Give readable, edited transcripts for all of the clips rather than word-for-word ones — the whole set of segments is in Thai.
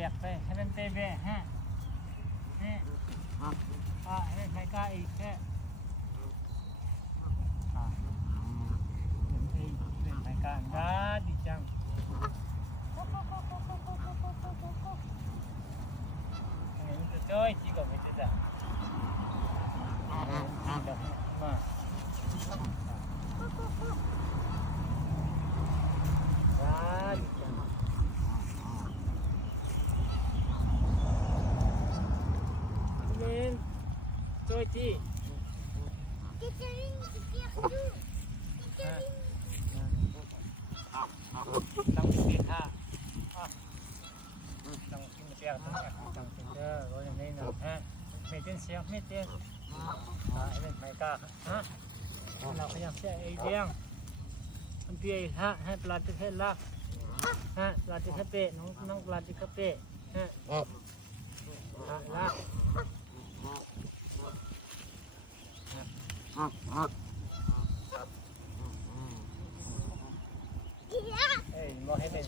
ปียกไปให้มันเตะแบะฮะนี่ไม่กล้าอีกแค่ไม่กล้าดีจังจ้อยจีกับไม่จีจ้ะมาจ้อยจีตั้งสิท่าตั้งสิเสียตั้งสิเด้อก็ยังไงนะฮะไม่เต้นเสียไม่เต้นไม่กล้าฮะเราพยายามเสียไอเดียงมันเปียฮะให้ปลาติเทศลักฮะปลาติคาเปน้องปลาติคาเปฮะลักเอ้ยมองให้เป็น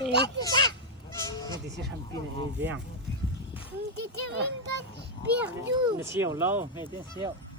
นี่ที่ฉันปีนไอเดียง Dit is een perdu. De zie je al, met dit zie je.